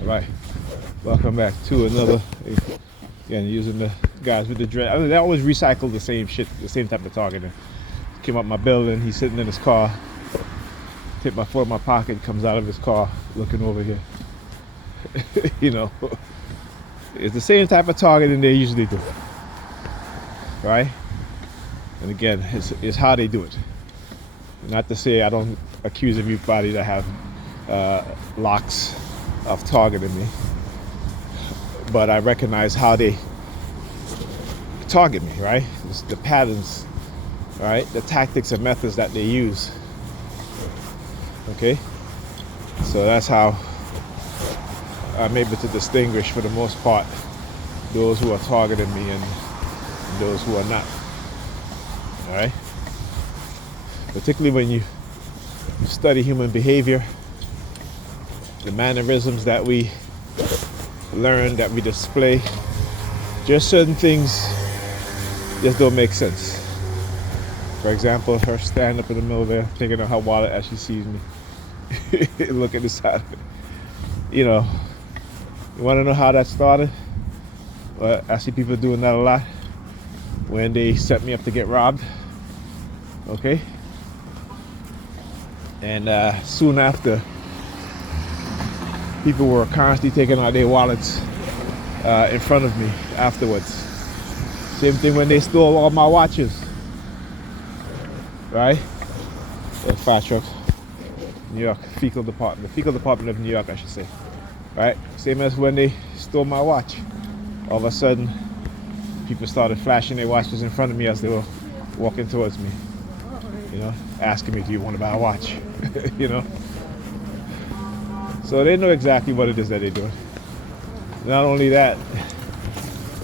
All right, welcome back to another. Again, using the guys with the dread. I mean, they always recycle the same shit, the same type of target. Came up my building. He's sitting in his car. Take my foot in my pocket. Comes out of his car, looking over here. You know, it's the same type of targeting they usually do, right? And again, it's how they do it. Not to say I don't accuse everybody that have locks of targeting me, but I recognize how they target me, right? It's the patterns, right? The tactics and methods that they use. Okay, so that's how I'm able to distinguish, for the most part, those who are targeting me and those who are not. All right, particularly when you study human behavior, the mannerisms that we learn, that we display, just certain things just don't make sense. For example, her stand up in the middle there, taking out her wallet as she sees me. Look at the side of it. You know, you want to know how that started? Well, I see people doing that a lot when they set me up to get robbed. Okay? And soon after, people were constantly taking out their wallets in front of me afterwards. Same thing when they stole all my watches. Right? The fire truck, New York, the fecal department of New York, I should say. Right? Same as when they stole my watch. All of a sudden, people started flashing their watches in front of me as they were walking towards me. You know, asking me, do you want to buy a watch? You know? So they know exactly what it is that they're doing. Not only that,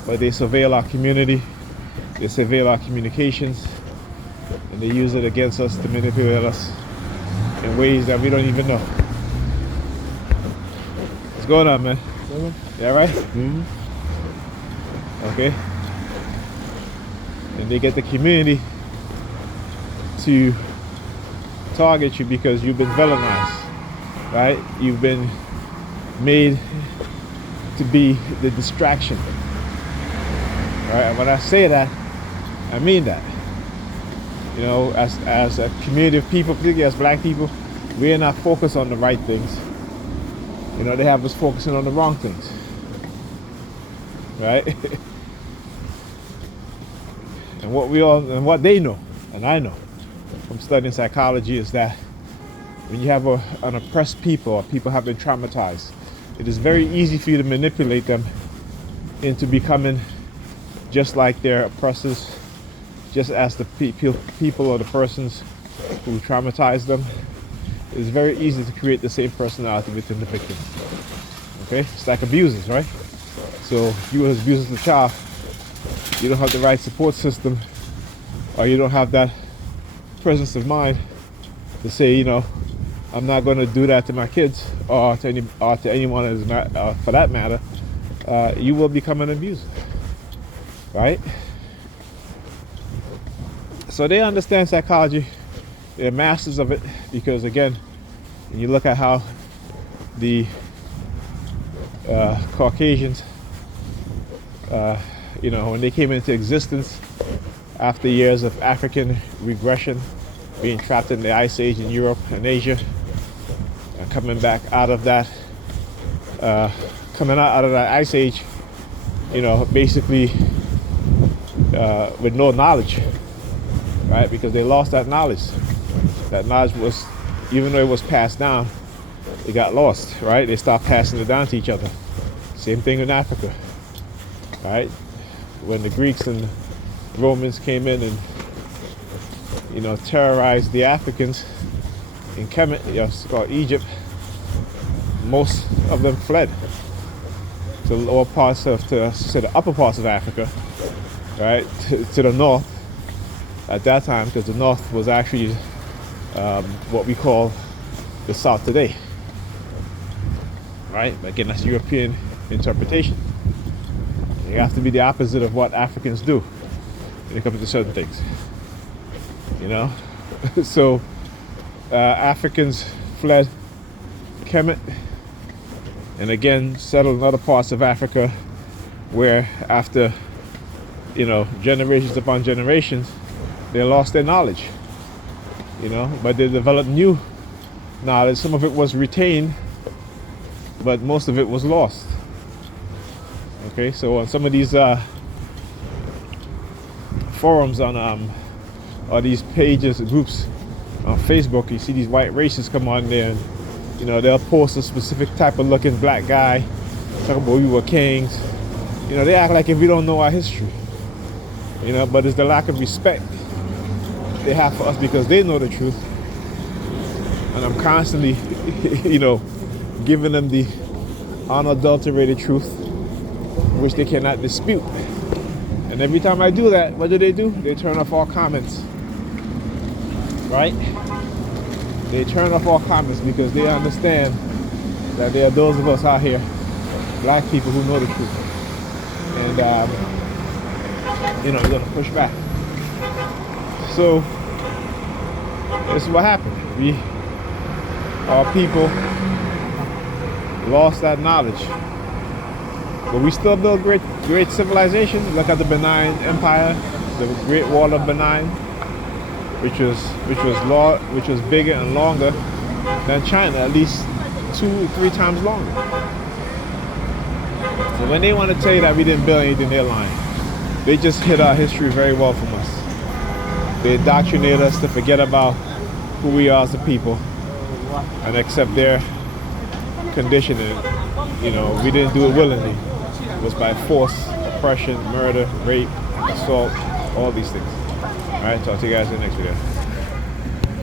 but they surveil our community, they surveil our communications, and they use it against us to manipulate us in ways that we don't even know. What's going on, man? Yeah, right? Mm-hmm. Okay. And they get the community to target you because you've been villainized, right? You've been made to be the distraction. Right? And when I say that, I mean that. You know, as a community of people, particularly as black people, we are not focused on the right things. You know, they have us focusing on the wrong things. Right? And what they know, and I know from studying psychology, is that when you have an oppressed people, or people have been traumatized, it is very easy for you to manipulate them into just like their oppressors, just as the people or the persons who traumatize them. It's very easy to create the same personality within the victim. Okay? It's like abusers, right? So if you was abused as a child, you don't have the right support system, or you don't have that presence of mind to say, you know, I'm not going to do that to my kids or to anyone for that matter, you will become an abuser, right? So they understand psychology. They're masters of it because, again, when you look at how the Caucasians, you know, when they came into existence after years of African regression, being trapped in the Ice Age in Europe and Asia, and coming back out of that, Ice Age, you know, basically with no knowledge, right? Because they lost that knowledge. That knowledge was, even though it was passed down, it got lost, right? They stopped passing it down to each other. Same thing in Africa, right? When the Greeks and Romans came in and, you know, terrorized the Africans in Kemet, it's called Egypt, most of them fled to the lower parts to the upper parts of Africa, right? To the north at that time, because the north was actually what we call the South today, right? Again, that's European interpretation. You have to be the opposite of what Africans do when it comes to certain things, you know. So Africans fled Kemet and again settled in other parts of Africa where after, you know, generations upon generations, they lost their knowledge, you know, but they developed new knowledge. Some of it was retained, but most of it was lost. Okay, so on some of these forums on or these pages, groups on Facebook, you see these white racists come on there, and you know, they'll post a specific type of looking black guy, talk about we were kings. You know, they act like if we don't know our history. You know, but it's the lack of respect they have for us because they know the truth. And I'm constantly, you know, giving them the unadulterated truth, which they cannot dispute. And every time I do that, what do? They turn off all comments. Right? They turn off all comments because they understand that there are those of us out here, black people, who know the truth. And, you know, we're going to push back. So, this is what happened. Our people lost that knowledge. But we still build great civilization. Look at the Benin Empire, the Great Wall of Benin, which was bigger and longer than China, at least 2-3 times longer. So when they want to tell you that we didn't build anything, they're lying. They just hid our history very well from us. They indoctrinate us to forget about who we are as a people and accept their conditioning. You know, we didn't do it willingly. It was by force, oppression, murder, rape, assault, all these things. All right, talk to you guys in the next video.